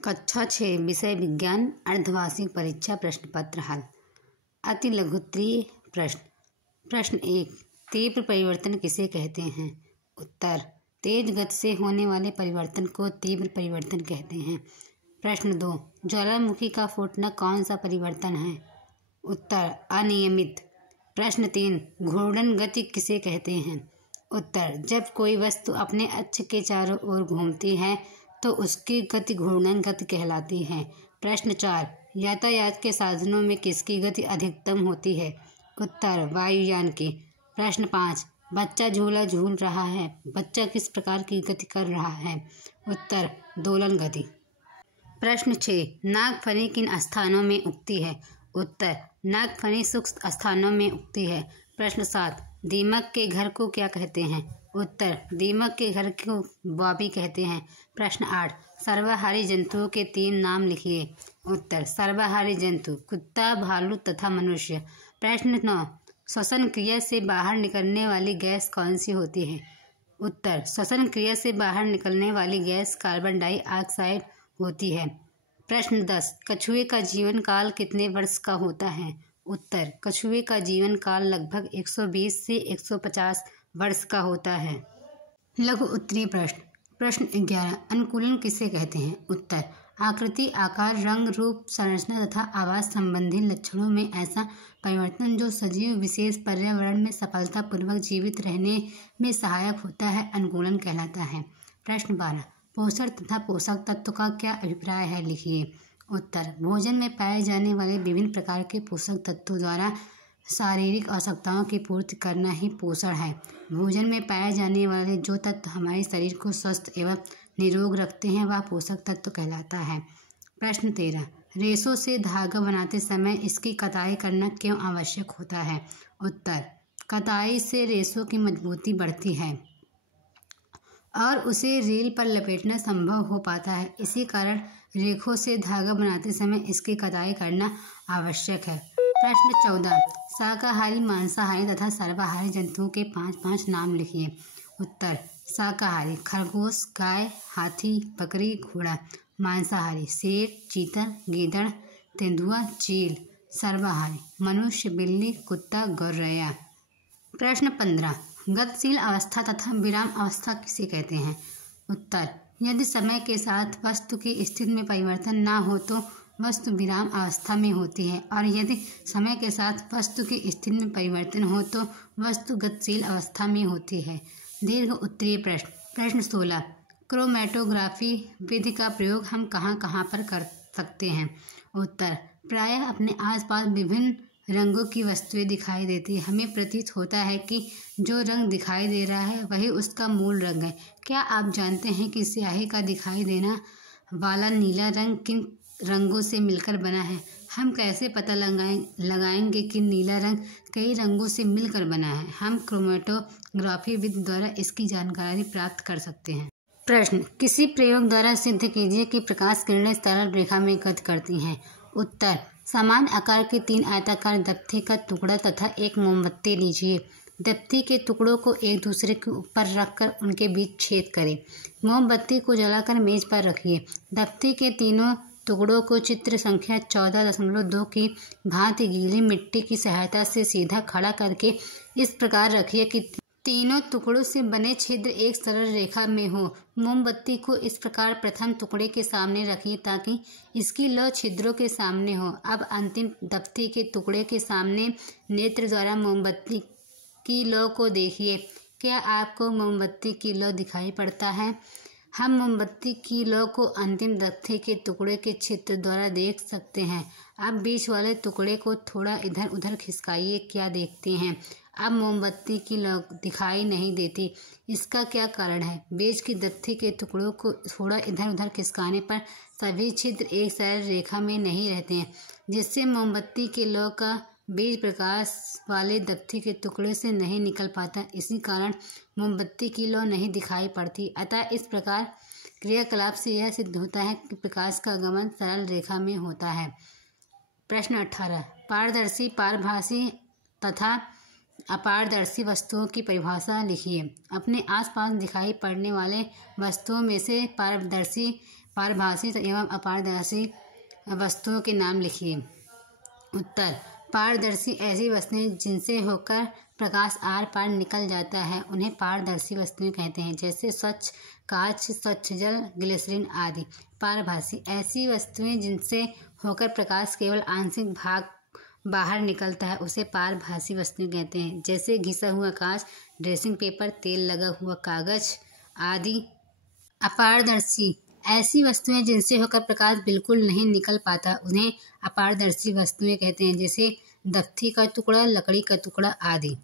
कक्षा 6 विषय विज्ञान अर्धवार्षिक परीक्षा प्रश्न पत्र हल। अति लघुत्तरीय प्रश्न। प्रश्न 1, तीव्र परिवर्तन किसे कहते हैं? उत्तर, तेज गति से होने वाले परिवर्तन को तीव्र परिवर्तन कहते हैं। प्रश्न 2, ज्वालामुखी का फूटना कौन सा परिवर्तन है? उत्तर, अनियमित। प्रश्न 3, घूर्णन गति किसे कहते हैं? उत्तर, जब कोई वस्तु अपने अक्ष के चारों ओर घूमती है तो उसकी गति घूर्णन गति कहलाती है। प्रश्न 4, यातायात के साधनों में किसकी गति अधिकतम होती है? उत्तर, वायुयान की। प्रश्न 5, बच्चा झूला झूल रहा है, बच्चा किस प्रकार की गति कर रहा है? उत्तर, दोलन गति। प्रश्न 6, नागफनी किन स्थानों में उगती है? उत्तर, नागफनी शुष्क स्थानों में उगती है। प्रश्न 7, दीमक के घर को क्या कहते हैं? उत्तर, दीमक के घर को बॉबी कहते हैं। प्रश्न 8, सर्वाहारी जंतुओं के 3 नाम लिखिए। उत्तर, सर्वाहारी जंतु कुत्ता, भालू तथा मनुष्य। प्रश्न 9, श्वसन क्रिया से बाहर निकलने वाली गैस कौन सी होती है? उत्तर, श्वसन क्रिया से बाहर निकलने वाली गैस कार्बन डाइऑक्साइड होती है। प्रश्न 10, कछुए का जीवन काल कितने वर्ष का होता है? उत्तर, कछुए का जीवन काल लगभग 120 से 150 वर्ष का होता है। लघु उत्तरीय प्रश्न। प्रश्न 11, अनुकूलन किसे कहते हैं? उत्तर, आकृति, आकार, रंग, रूप, संरचना तथा आवाज संबंधी लक्षणों में ऐसा परिवर्तन जो सजीव विशेष पर्यावरण में सफलतापूर्वक जीवित रहने में सहायक होता है, अनुकूलन कहलाता है। प्रश्न 12, पोषण तथा पोषक तत्व का क्या अभिप्राय है, लिखिए। उत्तर, भोजन में पाए जाने वाले विभिन्न प्रकार के पोषक तत्वों द्वारा शारीरिक आवश्यकताओं की पूर्ति करना ही पोषण है। भोजन में पाए जाने वाले जो तत्व हमारे शरीर को स्वस्थ एवं निरोग रखते हैं वह पोषक तत्व कहलाता है। प्रश्न 13, रेशों से धागा बनाते समय इसकी कताई करना क्यों आवश्यक होता है? उत्तर, कताई से रेशों की मजबूती बढ़ती है और उसे रील पर लपेटना संभव हो पाता है। इसी कारण रेखों से धागा बनाते समय इसकी कताई करना आवश्यक है। प्रश्न 14, शाकाहारी, मांसाहारी तथा सर्वाहारी जंतुओं के 5 नाम लिखिए। उत्तर, शाकाहारी खरगोश, गाय, हाथी, बकरी, घोड़ा। मांसाहारी शेर, चीता, गीदड़, तेंदुआ, चील। सर्वाहारी मनुष्य, बिल्ली, कुत्ता, गौरैया। प्रश्न 15, गतिशील अवस्था तथा विराम अवस्था किसे कहते हैं? उत्तर, यदि समय के साथ वस्तु की स्थिति में परिवर्तन न हो तो वस्तु विराम अवस्था में होती है और यदि समय के साथ वस्तु की स्थिति में परिवर्तन हो तो वस्तु गतिशील अवस्था में होती है। दीर्घ उत्तरीय प्रश्न। प्रश्न 16, क्रोमैटोग्राफी विधि का प्रयोग हम कहाँ कहाँ पर कर सकते हैं? उत्तर, प्रायः अपने आसपास विभिन्न रंगों की वस्तुएं दिखाई देती है। हमें प्रतीत होता है कि जो रंग दिखाई दे रहा है वही उसका मूल रंग है। क्या आप जानते हैं कि स्याही का दिखाई देना वाला नीला रंग किन रंगों से मिलकर बना है? हम कैसे पता लगाएंगे कि नीला रंग कई रंगों से मिलकर बना है? हम क्रोमैटोग्राफी विधि द्वारा इसकी जानकारी प्राप्त कर सकते हैं। प्रश्न, किसी प्रयोग द्वारा सिद्ध कीजिए कि प्रकाश किरणें सरल रेखा में गति करती हैं। उत्तर, समान आकार के 3 आयताकार दफ्ती का टुकड़ा तथा एक मोमबत्ती लीजिए। दफ्ती के टुकड़ों को एक दूसरे के ऊपर रखकर उनके बीच छेद करें। मोमबत्ती को जलाकर मेज पर रखिए। दफ्ती के तीनों टुकड़ों को चित्र संख्या 14.2 की भांति गीली मिट्टी की सहायता से सीधा खड़ा करके इस प्रकार रखिए कि तीनों टुकड़ों से बने छिद्र एक सरल रेखा में हो। मोमबत्ती को इस प्रकार प्रथम टुकड़े के सामने रखिए ताकि इसकी लौ छिद्रों के सामने हो। अब अंतिम दफ्ती के टुकड़े के सामने नेत्र द्वारा मोमबत्ती की लौ को देखिए। क्या आपको मोमबत्ती की लौ दिखाई पड़ता है? हम मोमबत्ती की लौ को अंतिम दफ्ती के टुकड़े के छिद्र द्वारा देख सकते हैं। अब बीच वाले टुकड़े को थोड़ा इधर उधर खिसकाइए। क्या देखते हैं? अब मोमबत्ती की लौ दिखाई नहीं देती। इसका क्या कारण है? बीच की दफ्ती के टुकड़ों को थोड़ा इधर उधर खिसकाने पर सभी छिद्र एक सरल रेखा में नहीं रहते हैं, जिससे मोमबत्ती के लौ का बीज प्रकाश वाले दफ्ती के टुकड़े से नहीं निकल पाता। इसी कारण मोमबत्ती की लौ नहीं दिखाई पड़ती। अतः इस प्रकार क्रियाकलाप से यह सिद्ध होता है कि प्रकाश का गमन सरल रेखा में होता है। प्रश्न 18, पारदर्शी, पारभासी तथा अपारदर्शी वस्तुओं की परिभाषा लिखिए। अपने आसपास दिखाई पड़ने वाले वस्तुओं में से पारदर्शी पारभासी एवं अपारदर्शी वस्तुओं के नाम लिखिए। उत्तर, पारदर्शी ऐसी वस्तुएं जिनसे होकर प्रकाश आर पार निकल जाता है उन्हें पारदर्शी वस्तुएं कहते हैं, जैसे स्वच्छ कांच, स्वच्छ जल, ग्लिसरीन आदि। पारभासी ऐसी वस्तुएं जिनसे होकर प्रकाश केवल आंशिक भाग बाहर निकलता है उसे पारभासी वस्तुएं कहते हैं, जैसे घिसा हुआ कांच, ड्रेसिंग पेपर, तेल लगा हुआ कागज आदि। अपारदर्शी ऐसी वस्तुएं जिनसे होकर प्रकाश बिल्कुल नहीं निकल पाता उन्हें अपारदर्शी वस्तुएं कहते हैं, जैसे दफ्ती का टुकड़ा, लकड़ी का टुकड़ा आदि।